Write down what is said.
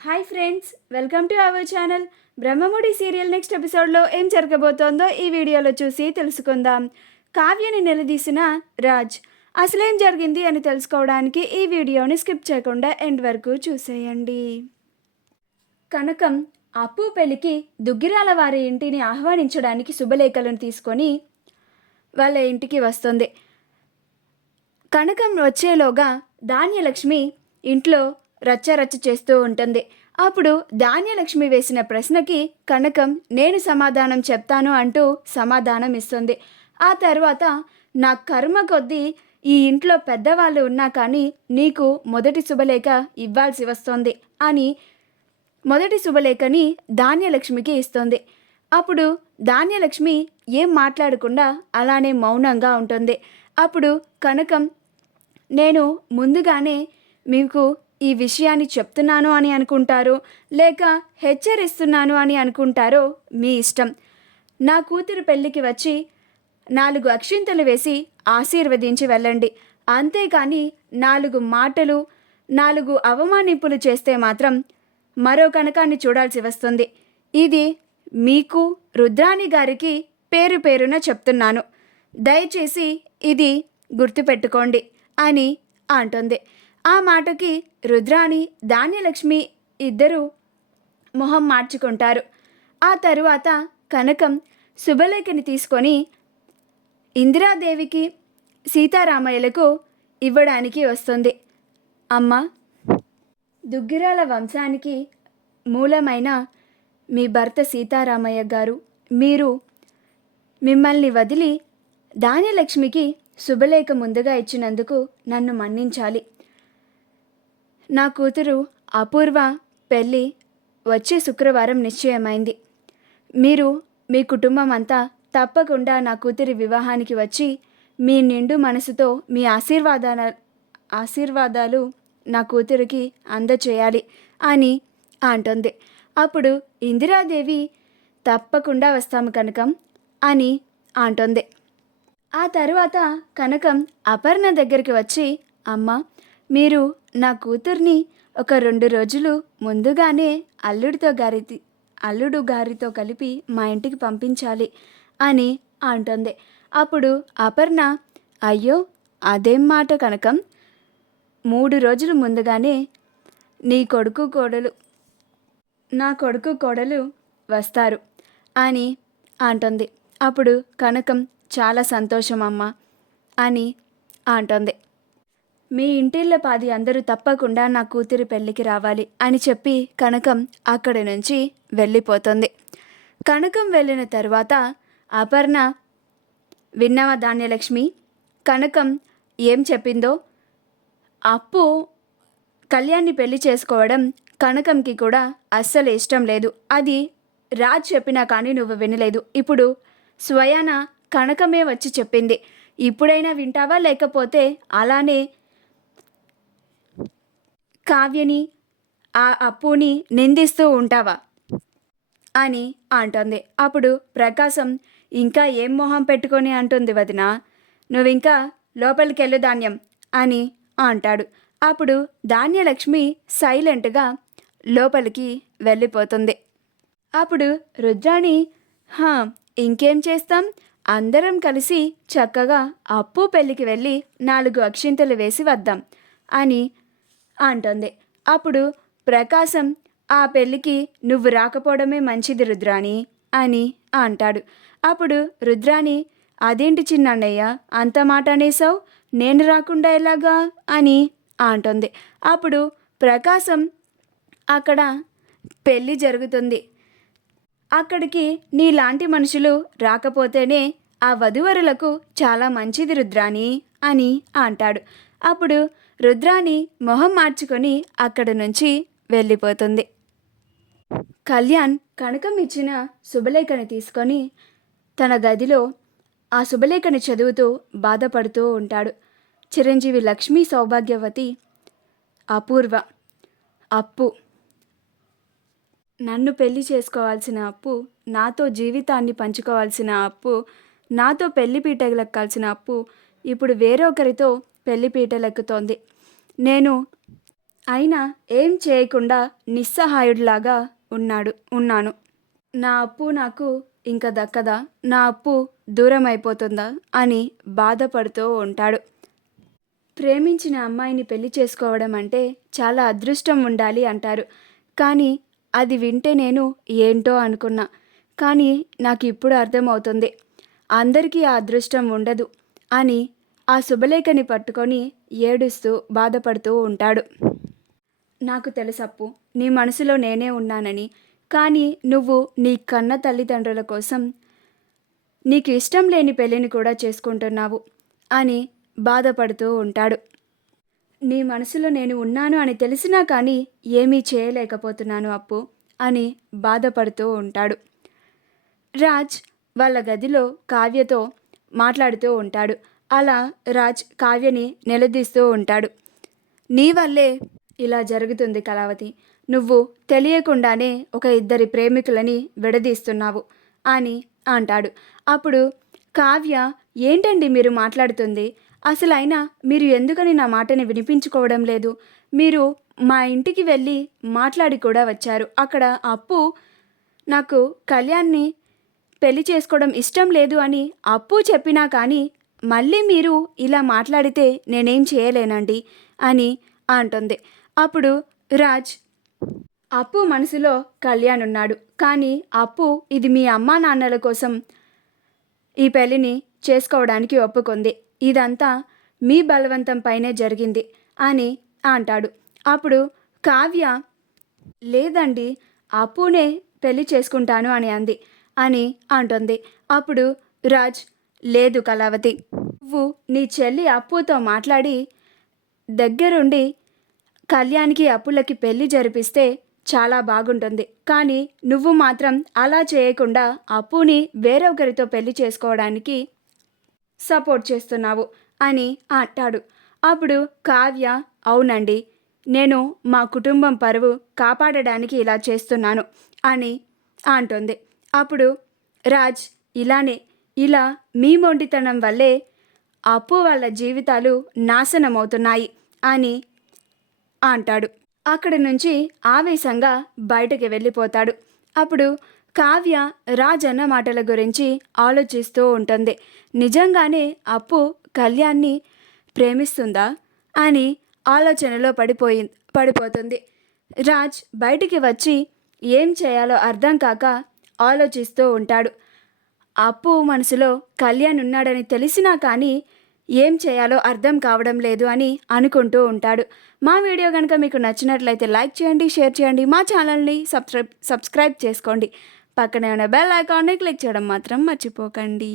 Hi friends, welcome to our channel. Brahmamudi serial next ఎపిసోడ్లో ఏం జరగబోతోందో ఈ వీడియోలో చూసి తెలుసుకుందాం. కావ్యని నిలదీసిన రాజ్ అసలేం జరిగింది అని తెలుసుకోవడానికి ఈ వీడియోని స్కిప్ చేయకుండా ఎండ్ వరకు చూసేయండి. కనకం అప్పు పెళ్లికి దుగ్గిరాల వారి ఇంటిని ఆహ్వానించడానికి శుభలేఖలను తీసుకొని వాళ్ళ ఇంటికి వస్తుంది. కనకం వచ్చేలోగా ధాన్యలక్ష్మి ఇంట్లో రచ్చరచ్చ చేస్తూ ఉంటుంది. అప్పుడు ధాన్యలక్ష్మి వేసిన ప్రశ్నకి కనకం నేను సమాధానం చెప్తాను అంటూ సమాధానం ఇస్తుంది. ఆ తర్వాత నా కర్మ కొద్దీ ఈ ఇంట్లో పెద్దవాళ్ళు ఉన్నా కానీ నీకు మొదటి శుభలేఖ ఇవ్వాల్సి వస్తుంది అని మొదటి శుభలేఖని ధాన్యలక్ష్మికి ఇస్తుంది. అప్పుడు ధాన్యలక్ష్మి ఏం మాట్లాడకుండా అలానే మౌనంగా ఉంటుంది. అప్పుడు కనకం నేను ముందుగానే మీకు ఈ విషయాన్ని చెప్తున్నాను అని అనుకుంటారో లేక హెచ్చరిస్తున్నాను అని అనుకుంటారో మీ ఇష్టం. నా కూతురు పెళ్ళికి వచ్చి 4 అక్షింతలు వేసి ఆశీర్వదించి వెళ్ళండి. అంతేకాని 4 మాటలు 4 అవమానింపులు చేస్తే మాత్రం మరో కనకాన్ని చూడాల్సి వస్తుంది. ఇది మీకు రుద్రాణి గారికి పేరు పేరున చెప్తున్నాను. దయచేసి ఇది గుర్తుపెట్టుకోండి అని అంటుంది. ఆ మాటకి రుద్రాణి ధాన్యలక్ష్మి ఇద్దరూ మొహం మార్చుకుంటారు. ఆ తరువాత కనకం శుభలేఖని తీసుకొని ఇందిరాదేవికి సీతారామయ్యలకు ఇవ్వడానికి వస్తుంది. అమ్మ, దుగ్గిరాల వంశానికి మూలమైన మీ భర్త సీతారామయ్య గారు మీరు మిమ్మల్ని వదిలి ధాన్యలక్ష్మికి శుభలేఖ ముందుగా ఇచ్చినందుకు నన్ను మన్నించాలి. నా కూతురు అపూర్వ పెళ్ళి వచ్చే శుక్రవారం నిశ్చయమైంది. మీరు మీ కుటుంబం అంతా తప్పకుండా నా కూతురి వివాహానికి వచ్చి మీ నిండు మనసుతో మీ ఆశీర్వాదాలు నా కూతురికి అందచేయాలి అని అంటుంది. అప్పుడు ఇందిరాదేవి తప్పకుండా వస్తాము కనకం అని అంటుంది. ఆ తరువాత కనకం అపర్ణ దగ్గరికి వచ్చి అమ్మ, మీరు నా కూతుర్ని ఒక 2 రోజులు ముందుగానే అల్లుడు గారితో కలిపి మా ఇంటికి పంపించాలి అని అంటుంది. అప్పుడు అపర్ణ అయ్యో అదేం మాట కనకం, 3 రోజులు ముందుగానే నా కొడుకు కోడలు వస్తారు అని అంటుంది. అప్పుడు కనకం చాలా సంతోషం అమ్మా అని అంటుంది. మీ ఇంటిళ్ళ పాది అందరూ తప్పకుండా నా కూతురి పెళ్ళికి రావాలి అని చెప్పి కనకం అక్కడి నుంచి వెళ్ళిపోతుంది. కనకం వెళ్ళిన తర్వాత అపర్ణ విన్నావా ధాన్యలక్ష్మి, కనకం ఏం చెప్పిందో? అప్పు కళ్యాణ్ని పెళ్లి చేసుకోవడం కనకంకి కూడా అస్సలు ఇష్టం లేదు. అది రాజ్ చెప్పినా కానీ నువ్వు వినలేదు. ఇప్పుడు స్వయాన కనకమే వచ్చి చెప్పింది. ఇప్పుడైనా వింటావా లేకపోతే అలానే కావ్యని ఆ అప్పుని నిందిస్తూ ఉంటావా అని అంటుంది. అప్పుడు ప్రకాశం ఇంకా ఏం మొహం పెట్టుకొని అంటుంది వదినా, నువ్వింకా లోపలికెళ్ళు ధాన్యం అని అంటాడు. అప్పుడు ధాన్యలక్ష్మి సైలెంట్గా లోపలికి వెళ్ళిపోతుంది. అప్పుడు రుద్రాణి ఇంకేం చేస్తాం, అందరం కలిసి చక్కగా అప్పు పెళ్ళికి వెళ్ళి 4 అక్షింతలు వేసి వద్దాం అని అంటుంది. అప్పుడు ప్రకాశం ఆ పెళ్ళికి నువ్వు రాకపోవడమే మంచిది రుద్రాణి అని అంటాడు. అప్పుడు రుద్రాణి అదేంటి చిన్నయ్య అంత మాట అనేసావు, నేను రాకుండా ఎలాగా అని అంటుంది. అప్పుడు ప్రకాశం అక్కడ పెళ్ళి జరుగుతుంది, అక్కడికి నీలాంటి మనుషులు రాకపోతేనే ఆ వధువరులకు చాలా మంచిది రుద్రాణి అని అంటాడు. అప్పుడు రుద్రాణి మొహం మార్చుకొని అక్కడి నుంచి వెళ్ళిపోతుంది. కళ్యాణ్ కనకం ఇచ్చిన శుభలేఖని తీసుకొని తన గదిలో ఆ శుభలేఖని చదువుతూ బాధపడుతూ ఉంటాడు. చిరంజీవి లక్ష్మీ సౌభాగ్యవతి అపూర్వ అప్పు, నన్ను పెళ్లి చేసుకోవాల్సిన అప్పు, నాతో జీవితాన్ని పంచుకోవాల్సిన అప్పు, నాతో పెళ్లిపీటలెక్కాల్సిన అప్పు ఇప్పుడు వేరొకరితో పెళ్లిపీటలెక్కుతోంది. నేను అయినా ఏం చేయకుండా నిస్సహాయుడిలాగా ఉన్నాను. నా అప్పు నాకు ఇంక దక్కదా? నా అప్పు దూరం అయిపోతుందా అని బాధపడుతూ ఉంటాడు. ప్రేమించిన అమ్మాయిని పెళ్లి చేసుకోవడం అంటే చాలా అదృష్టం ఉండాలి అంటారు. కానీ అది వింటే నేను ఏంటో అనుకున్నా. కానీ నాకు ఇప్పుడు అర్థమవుతుంది. అందరికీ ఆ అదృష్టం ఉండదు అని ఆ శుభలేఖని పట్టుకొని ఏడుస్తూ బాధపడుతూ ఉంటాడు. నాకు తెలుసప్పు, నీ మనసులో నేనే ఉన్నానని. కానీ నువ్వు నీ కన్న తల్లిదండ్రుల కోసం నీకు ఇష్టం లేని పెళ్ళిని కూడా చేసుకుంటున్నావు అని బాధపడుతూ ఉంటాడు. నీ మనసులో నేను ఉన్నాను అని తెలిసినా కానీ ఏమీ చేయలేకపోతున్నాను అప్పు అని బాధపడుతూ ఉంటాడు. రాజ్ వాళ్ళ గదిలో కావ్యతో మాట్లాడుతూ ఉంటాడు. అలా రాజ్ కావ్యని నిలదీస్తూ ఉంటాడు. నీ వల్లే ఇలా జరుగుతుంది కళావతి. నువ్వు తెలియకుండానే ఒక ఇద్దరి ప్రేమికులని విడదీస్తున్నావు అని అంటాడు. అప్పుడు కావ్య, ఏంటండి మీరు మాట్లాడుతుంది? అసలైనా మీరు ఎందుకని నా మాటని వినిపించుకోవడం లేదు? మీరు మా ఇంటికి వెళ్ళి మాట్లాడి కూడా వచ్చారు. అక్కడ అప్పు నాకు కళ్యాణ్ని పెళ్లి చేసుకోవడం ఇష్టం లేదు అని అప్పు చెప్పినా కానీ మళ్ళీ మీరు ఇలా మాట్లాడితే నేనేం చేయలేనండి అని అంటుంది. అప్పుడు రాజ్, అప్పు మనసులో కళ్యాణ్ ఉన్నాడు. కానీ అప్పు ఇది మీ అమ్మా నాన్నల కోసం ఈ పెళ్ళిని చేసుకోవడానికి ఒప్పుకుంది. ఇదంతా మీ బలవంతం పైనే జరిగింది అని అంటాడు. అప్పుడు కావ్య, లేదండి, అప్పునే పెళ్లి చేసుకుంటాను అని అంది అని అంటుంది. అప్పుడు రాజ్, లేదు కళావతి, నువ్వు నీ చెల్లి అప్పుతో మాట్లాడి దగ్గరుండి కళ్యాణ్కి అప్పులకి పెళ్లి జరిపిస్తే చాలా బాగుంటుంది. కానీ నువ్వు మాత్రం అలా చేయకుండా అప్పుని వేరొకరితో పెళ్లి చేసుకోవడానికి సపోర్ట్ చేస్తున్నావు అని అంటాడు. అప్పుడు కావ్య, అవునండి, నేను మా కుటుంబం పరువు కాపాడడానికి ఇలా చేస్తున్నాను అని అంటుంది. అప్పుడు రాజ్, ఇలా మీ మొండితనం వల్లే అప్పు వాళ్ళ జీవితాలు నాశనమవుతున్నాయి అని అంటాడు. అక్కడి నుంచి ఆవేశంగా బయటకి వెళ్ళిపోతాడు. అప్పుడు కావ్య రాజ్ అన్న మాటల గురించి ఆలోచిస్తూ ఉంటుంది. నిజంగానే అప్పు కళ్యాణ్ని ప్రేమిస్తుందా అని ఆలోచనలో పడిపోతుంది. రాజ్ బయటికి వచ్చి ఏం చేయాలో అర్థం కాక ఆలోచిస్తూ ఉంటాడు. అప్పు మనసులో కళ్యాణ్ ఉన్నాడని తెలిసినా కానీ ఏం చేయాలో అర్థం కావడం లేదు అని అనుకుంటూ ఉంటాడు. మా వీడియో కనుక మీకు నచ్చినట్లయితే లైక్ చేయండి, షేర్ చేయండి, మా ఛానల్ని సబ్స్క్రైబ్ చేసుకోండి. పక్కనే ఉన్న బెల్ ఐకాన్ని క్లిక్ చేయడం మాత్రం మర్చిపోకండి.